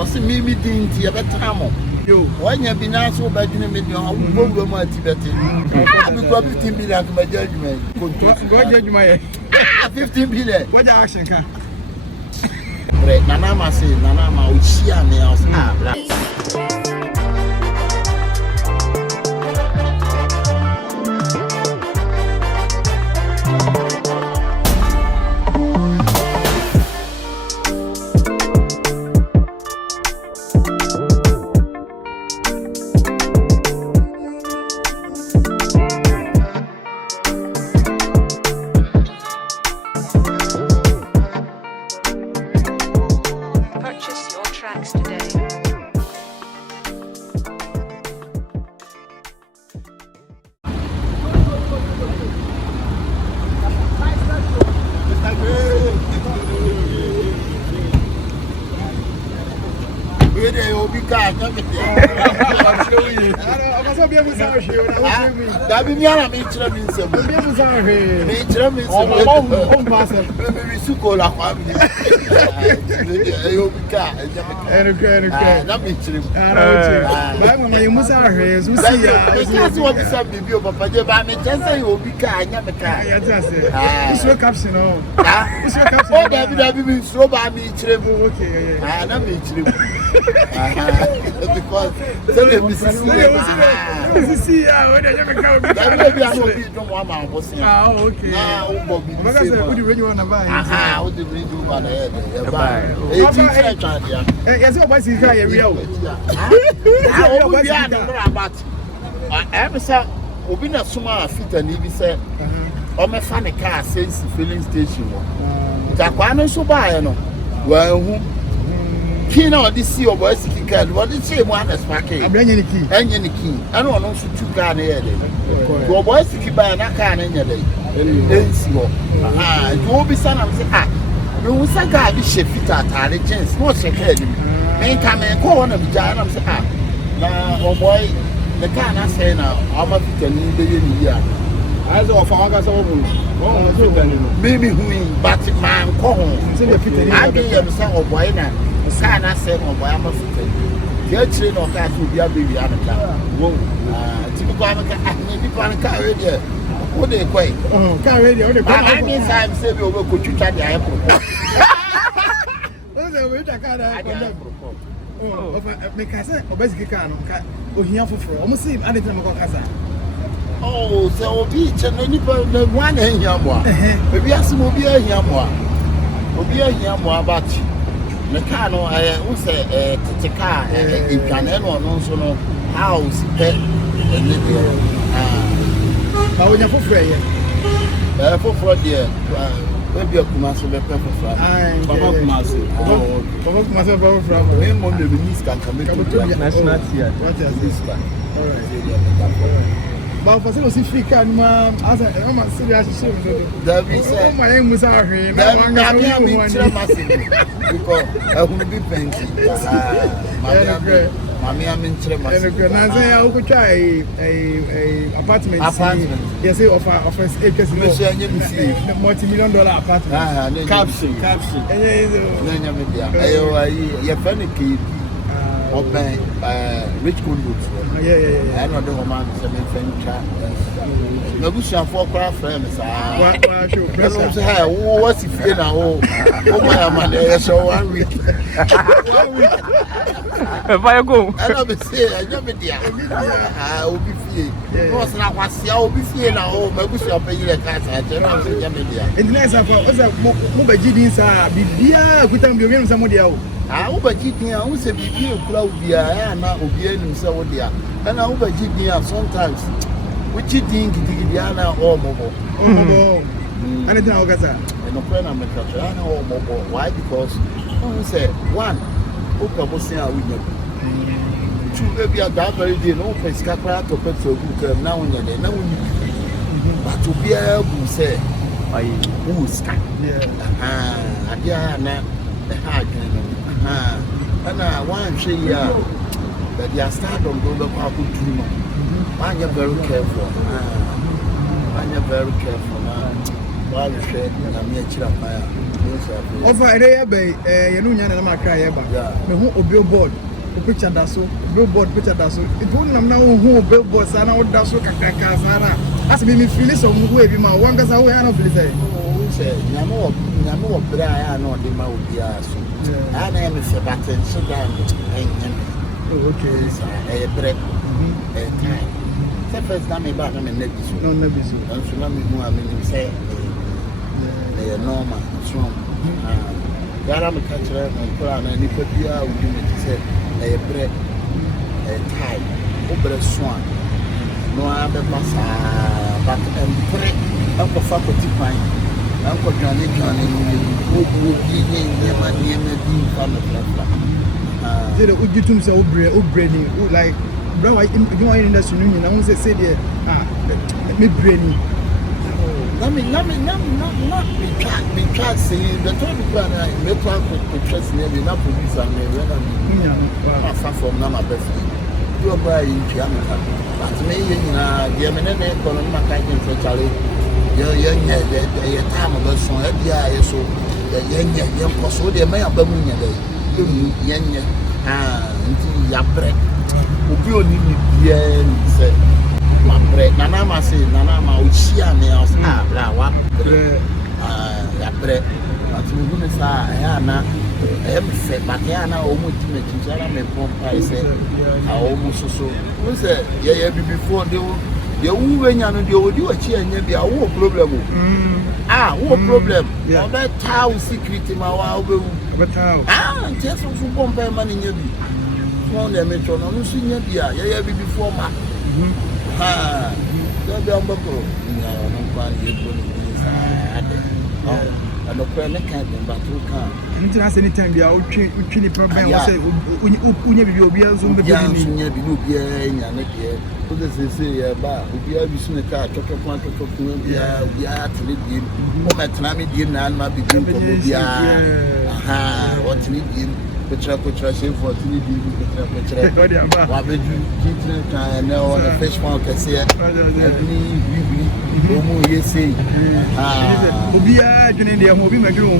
was a mimi didn't hear a time. You, when you be nice over Jimmy, I won't go my Tibet. I will go 15 billion my judgment. Go judge my 15 billion. What the action can? Nana say, Nana, we see a nails. Because Kino this see your boys can what did say one as packing? I'm bringing the key. And the key. I don't know to can here. Your boys to keep by an account in your day. You will be son of the act. You will say, God, be shit fit at intelligence. No second. Ain't come and call one of the giant. Now, oh boy, the can I say now, how much you can need the year. As of August, maybe who, but man, call home. I be a son of boy now. Can I say, oh, I'm a foot. Your train or cat will be a baby on a car. Whoa, typical, maybe one car radio. What they quite? Oh, car radio. I mean, I'm saying, you could you try the airport? Oh, because I basically can't. Oh, here for almost same. I didn't know Casa. Oh, so beach and only one in Yamwa. Maybe I some be a Yamwa. Will be a Yamwa, but. Mecano, I say a car, it can also know house, pet, and little. How would you for free? For fraud, dear. Maybe a commercial pepper fry. I'm myself from him on the release can come to national theatre. What is this one? All right. But for some speaker, as I'm serious, there is my name was our here. Because I would be painting. Mammy, I'm in Tremor. I would try a apartment. Yes, offers acres, multi-million-dollar apartment. Capsule. You're funny kid. Open rich conduits. I know the woman is a French. No, we shall for craft friends. What's if you know? Oh, my man, so 1 week. If I go, I never say, I never did. I will be free. It was not what's the old be free now. Maybe she'll pay you a cat. I tell you, in less of what's a mobile GDs are be dear, good time to somebody else. I over GDN, who said, be a Claudia, and now Obian himself there. And I over GDN sometimes. Which you think Diana or Mobo? And it's now Gaza. And a friend of my country, I know Mobo. Why? Because, who said, one, Okabosia with two baby are that very day, no Pescapra to petrol book now and then. Now, but to be able to say, I who's cat. Yeah, the hard and I want to that they are starting to go back to dream. Man, you're very careful. Man, you're very careful. While you said, I'm here, Over a day, you know, you're not crying. Me who billboard, picture that so, billboard picture that so. It won't know who billboards are now. That's what Kakakazana. As me feel some way, my one guy's away. I don't feel it. You know, but I know the Maudia. I am a Sabatin, so down. Okay, a bread, a time. The first time about them in Nebisu. No, Nebisu. And Tsunami, I mean, say, they are normal, strong. Garam catcher and Puran and Nipopia would do it, say, a bread, a tie, over a swan. No other massa, but and bread, Uncle Faculty Pine. Uncle Johnny, who would be near my name and be from the platform. Did you do so breading like brown? I in the union. I want to say, me brainy. Let me not be try saying the total plan. I make one with trust near the police and I'm far from Nama Bethany. You are buying Kiamaka. But me, the eminent economic guidance for Charlie. Your time of us on the so young possible, they may have been young, bread. Who only said, my bread, Nanama say, Nanama, which she and nails, bread. But we wouldn't say, I am said, but I am almost to make each other, my pomp, I said, I almost so. Who said, yeah, before they will. The woman and the audio and maybe a war problem. War problem. That town secret in my wild. Just also compare money in your one the metro, no senior beer, yeah, before my. They'll be on the road. And the prayer can't, but who can't. Any time they are usually problem. I say, when you be able to say, "Bah, we are using a car, we are to lead him. My Tanami did not begin to be what to lead him, which I could try for to lead him. What would you keep and now on the fish mark? I say, you say, India, movie, my girl.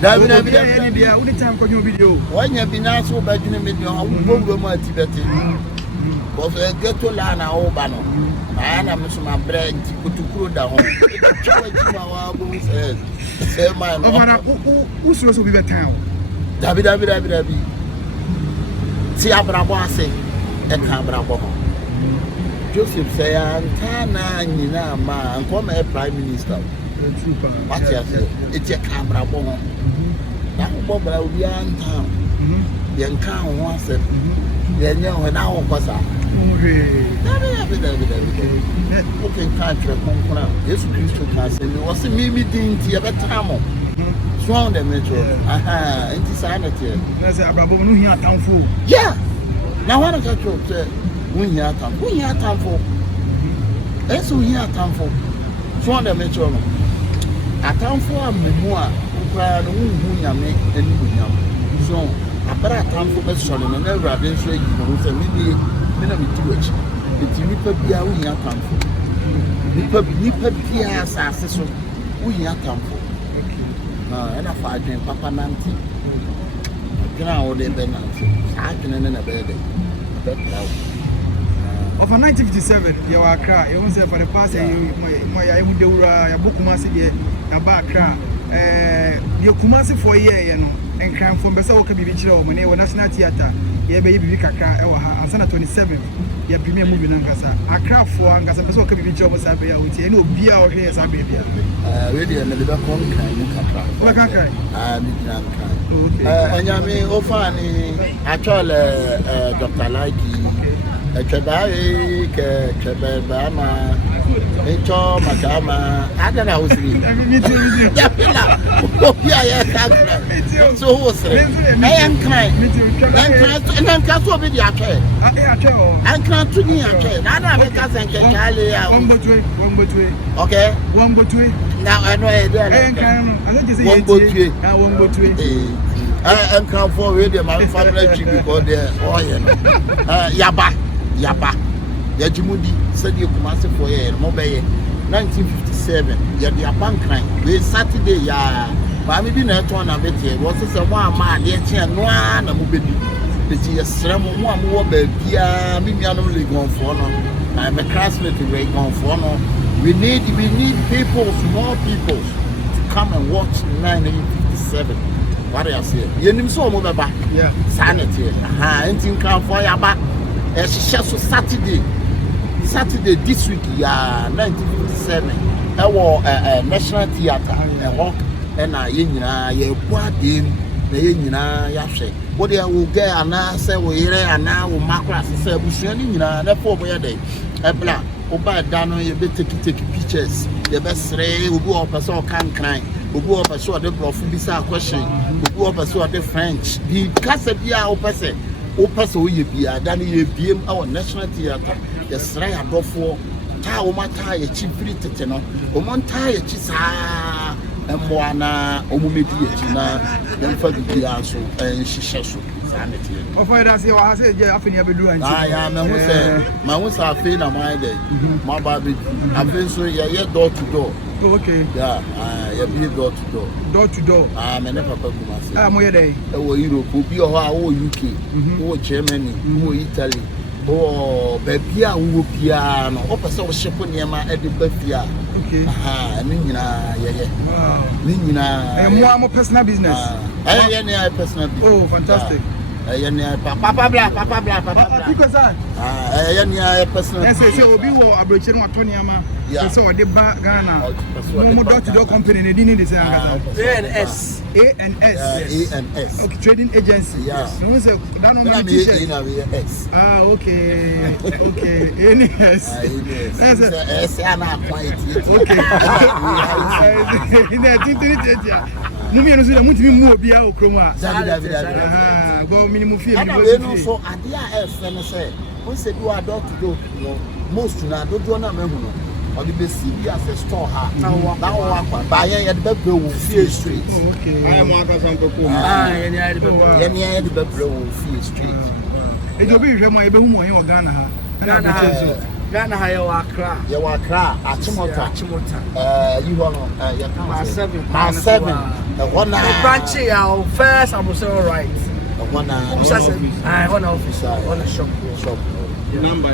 That would have been any only time for your video. When you have been asked about you, I won't go my Tibetan. Because I get to learn a whole banner. I am my bread to cool down. Say, my who's supposed to be the town? David. See, Abraham say, and Abraham. Joseph say, Tana, Nina, ma, and come a prime minister. What you say? It's a camera bomb. Now, Bob, I will be on town. The encounter wants it. Then you know, now, what's up? Looking country, yes, Christian castle. Was a mimi thing to have a time. Strong the metro. Insanity. That's a Abraham here town fool. Yeah. Now, what I got you we here time for. That's who here time for. Strong the metro. A town for a memoir, who cried, who you make any so. I better time for the son and never have been saying, you know, maybe too much. It's Nipper Pia, we are come for. Nipper Pia, Sasso, we are come for. And I find him Papa Nanti. Now they been I can in a bed. Of a 1957, you are cry. You won't say for the past, my book Massy, a back cry. You Kumasi for a year, you know. And crime from Bessa can be Vichel, when they were National Theatre, yeah, baby, Kaka, and Sana 27th, your premier movie in Angasa. I craft for Angasa, Bessa can be Vichel, was a beer with you, no beer or hair, Sabia. Really, and the little what can cry? And Yami, Ofani, actually, Dr. Likee, a Chabai, Chabama. Echo Macama, I don't know who's in it. So who's it? I am kind. And I'm can't be your chair. I can't to me a chair. I don't make us and can one between. Okay, one between. Now I know one between. I am come forward, my family because they're Yaba. Yajimudi said you come for a mobile 1957. You had your bank line. We Saturday, Mammy be not one of it here. Was this a 1 man, yet, and 1 and a movie? But you slam 1 more baby, maybe I'm only going for no. I'm a classmate to wait on for no. We need people, small people, to come and watch 1957. What I say? You need so much back. Yeah. Sanity. Anything come for your back. Saturday this week, 1957. I was National Theatre. And I, you bought him. What they will get and now say we and now Macras say we sending that for where they a black or bad down you better take pictures. The best ray will go up as all can cry. We'll go up as well the Professor question. We'll go up as well the French. The Casabia opposite. Opposite we be a Danny BM our National Theatre. The Sray above for Tao Mata, cheap free tetano, or Montai, chisa. And Moana, Omumiti, then for the answer, and she shall sanity. Of I said, yeah, I think you do. I am my own Safina, my day. My baby, I've been so yeah, door to door. Okay. Yeah, I be door to door. Door to door. I'm a never performance. I'm where they. Oh, Europe, who be or UK, or Germany, or Italy. Oh, baby, who piano, opposite was shipping Yama at the Bethia. Okay. Nina, wow. Nina, and more personal business. I am personal business. Oh, fantastic. Papa blah. Because I am personal. Yes, I will be a bridge on Tony Ama. So I did back Ghana. No more door-to-door company, they didn't need ANS. ANS. Okay, trading agency. Yeah. No say that no man ANS. Okay. ANS. Yes, I'm quiet. Okay. In that Mumi no so that mutimi mu obi a okroma. Go minimum fee. And we know so adia FN say, who said you are door to door, most na do do na mehu no. Or the BCB as a store ha. Now one buy ya the Bebro Fee Street. Okay. I am one person for the Bebro Fee Street. E do be hwe mo e be hu mo yen o Ghana ha. Ghana ha ya Accra. Ya Accra, Achimota. You want ya come. My 7. The one branch ya first I'm so right. The one I one officer on a shop. Number.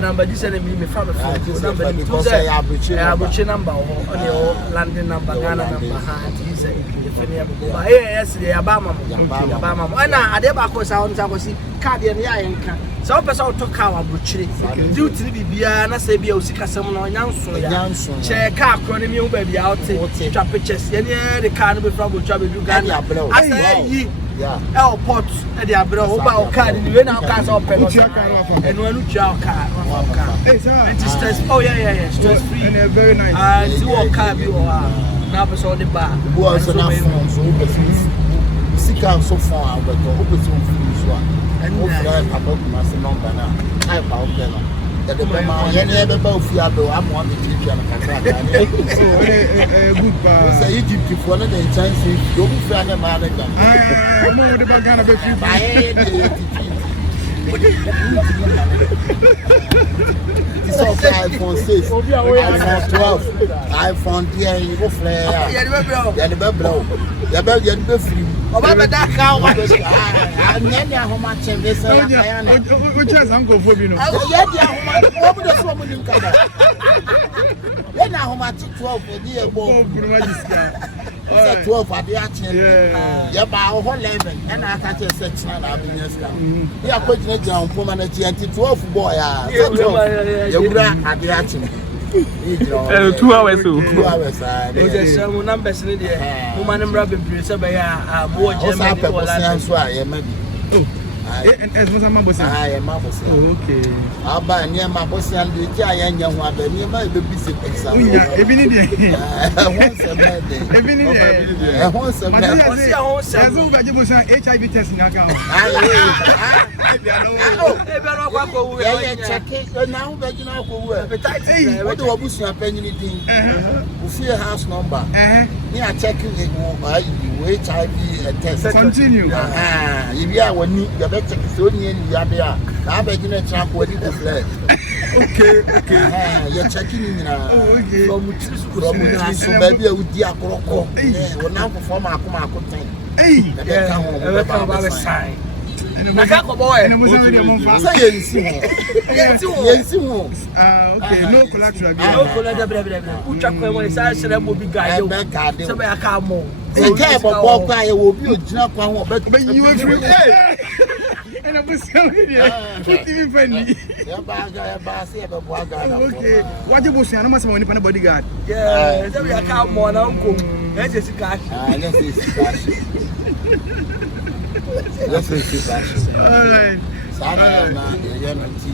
Number. This is me family number. Because I have number on your landing number, Ghana number. He said, yes, the Abama. And I did back was out and was card and yanka. So, person to cow butchery. Due to the Biana, say, be a sick someone on young chair car, chronomy, baby out, take pictures. The car will probably trouble you, Ghana. I say, yeah. Our pot at the Abro, about car, and you now cars up and when you car. Oh, yeah, stress free. And they're very nice. And you walk car, you are now on the bar. Was enough so sick out so far, but open some food. And Papa must number now. I found that the man never both Fiado, I'm one to keep you on a good bar. Say Egypt if one of the chances, don't be fan of Malaga. I'm more the back of a it's all iPhone 6, iPhone 12, iPhone 10, you go flare. Yeah, the bubble. The bell, you're the free. Over that cow, I never how much in this. Which has Uncle Fobino? What does woman in Canada? Then how much 12 for dear boy? 12 at the action. Yeah, about 11, and I catch a section of Abinska. We are putting it down for manager until 12 boy. You're at the action. 2 hours. 2 hours. There's some numbers in there. Woman and Robin, more German or Land. And as was a mambo, I am Mabos. Okay. I'll buy near Mabos and the giant young one, but near my baby exam. Even in once a birthday. Even in there. Once a birthday. There's no vegetables and HIV testing account. Check it now, Vaginal. What do I push your penny? We see a house number. Me I check it HIV test. Continue. If you are one, you better check so near you are there. I bet you not trap what you flag. Okay. You're checking in Okay. So maybe I would diacoroko. Well, now perform a come. Hey, yeah, sign. Nakako boy. Okay, no collateral. No collateral. Uchakwe mo isa sere mo bi guy yo. Se be aka mo. E ka bobo kwa ye wo bi ogina kwa ho bet you free. And I was saying, what even funny? Okay, what you was saying? I must have a bodyguard. Yeah, se be aka mo na unko. E je sika. Let's see. All right. Sana na ye no ti.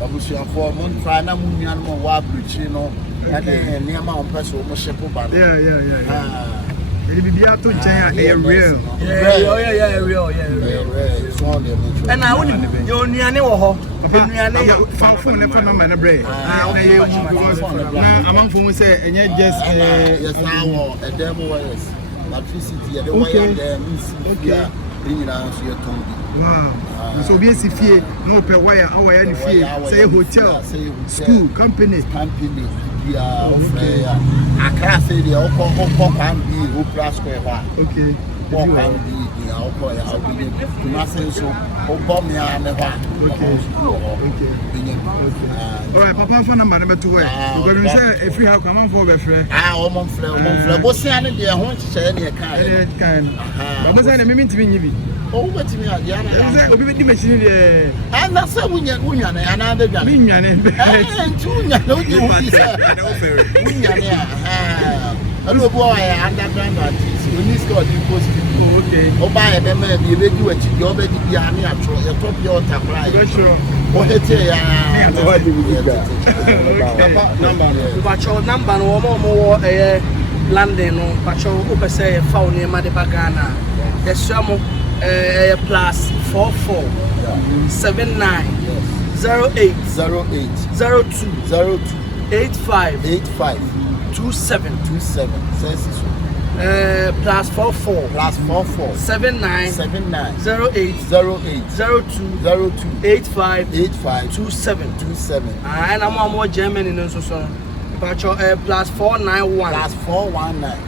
Abusuafo mo ntra na mo nua no wa abruchi no. Ene niam on person mo shepo ba. Yeah. It be to change real. Yeah, real. So on the. And I wouldn't your nuane wo ho. Nuane found phone number na bre. Among phone say enye just yes now a demo wires. Electricity the wire there means okay. Wow. So be fie no per wire our any fie say hotel school company yeah okay I can't say the oko can be who plus square one okay can be the oko ya be to na say so oko me and okay all right papa phone number 2 because we say if you have come on for be free omon free bo se ane de ho chire ne kan baba say na me ntimi nyi bi o betimi ade ana say obi be di machine de ana say wunya na ana be dwane mi nwane ntu wunya na wunya wunya hello boy underground artist we need score the post okay o ba e be me bi ebeji wachi bi o be di bia na atro e top your takra sure o hete ya number no mo landing no pacho o be say fa oni ma de bagana the swamo plus 44 79 08 02 85 27 census plus 44 79 08 02 85 27 and I'm more German in so pacho plus 491 plus 419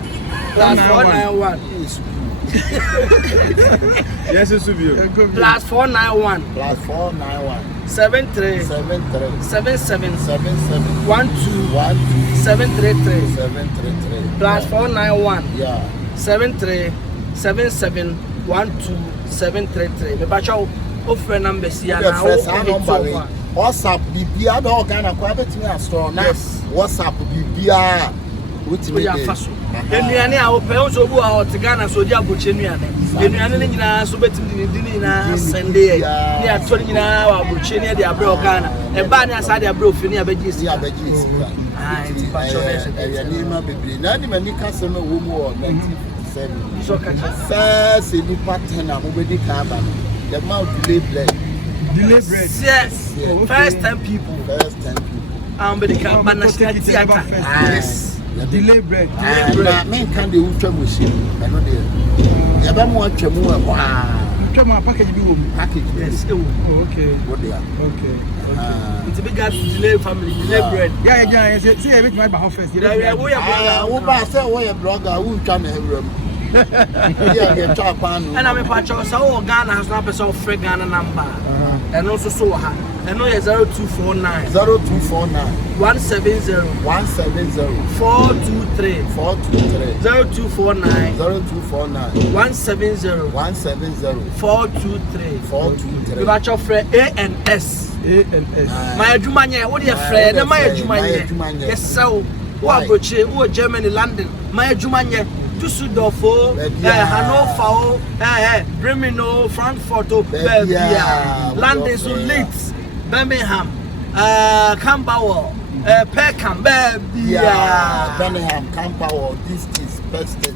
plus 491 yes it's you plus 491 73 77 12 733 plus 491 73 77 12 733 me pacho offer number sia na WhatsApp bibia do Ghana kwa betimi astro na WhatsApp bibia witimi ya faso enuane a ope so bu a otigana so dia boche nuane enuane ne nyina so betimi di na Sunday ni ato nyina wa boche ne dia bre Ghana e ba ne asa dia bre ofini abeji si ti pacho ya ni ma bebre na ni mani kase no wo mu o 1957 so kacha se ni pattern na mo be di ka ba the mouth delay bread yes first time people but the ka ba na theater yes delay bread men can dey utwa machine I know dey ya ba mo atwa mu e kwa ma package bi wo package yes okay what they are okay it's a big delay family delay bread yeah see every my ba first yeah we are wo ba say wo blogger wo utwa na hewram yeah twa pan and I'm a patch of so Ghana has not person free Ghana number and also so ha and no 0249 170 423 0249 170 423 you batch of friend ANS my adwumanye what your friend my adwumanye yes so what broche who Germany London my adwumanye Düsseldorf, Hannover, Bremen, Frankfurt, London, Leeds, Birmingham, Camberwell, Peckham, Birmingham, Camberwell. This is pested.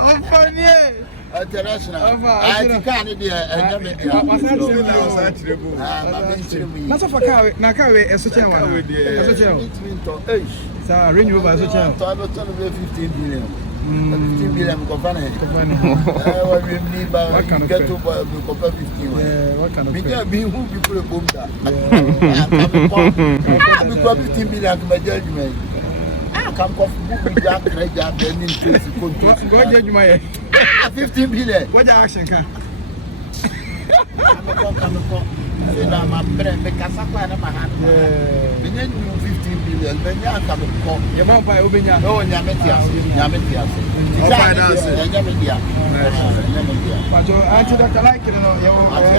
Oh, funny. International. I can't be Not of a car, Nakawe, as a channel. Range Rover as a channel. 15 billion. 15 billion company. What kind of get to 15? What kind of who people boom that? Because 15 billion to my judgment. I come off book jack, then into go judge my 15 billion. What the action can? My friend, make a supper and my hand. 15 billion, then you come and call your mom by Obinia. Oh, Yamitia. But your auntie that like it, your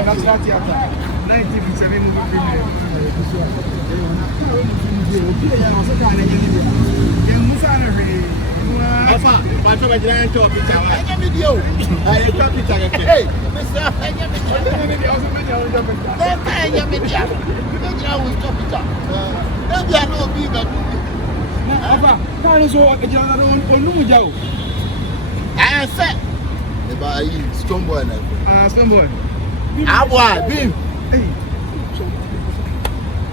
national theatre. 1957 movie. Papa, but I'm going to picture. I am video. I am picture. Hey, Mr. I am video. I am video. I will stop picture. Maybe I know people. Papa, can you show a general on Nujo? I said, the stone boy. Stone boy. I beam.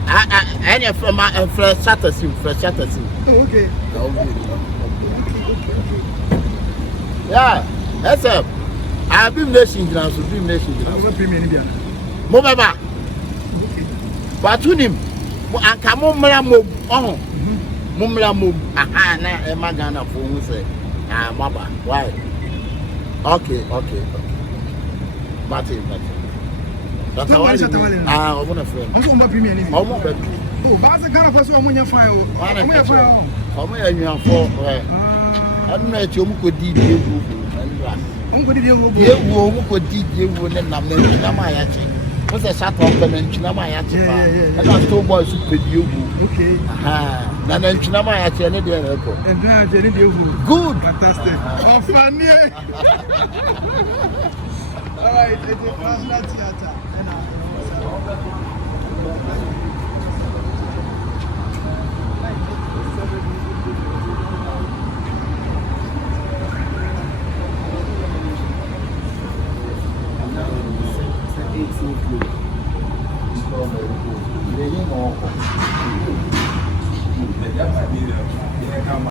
I from my fresh shutter sim. Oh, okay. Yeah, that's it. I've been nation now, so been nation now. Mobaba. But to him, and come on, oh, Mumla aha, na Emagana for who say, Maba, why? Okay. Martin. That's how I want a friend. I'm going to be me. Oh, but the kind of person when you fire. I'm going to fire. I'm not your Muko DJ. I'm going to deal with you. Muko DJ would not name Chinamayati. What's a shut up and Chinamayati? And I told boys who could you. Okay. Aha. Then Chinamayati and the airport. And then I did good. Fantastic. Oh, funny. All right, it's a national theatre.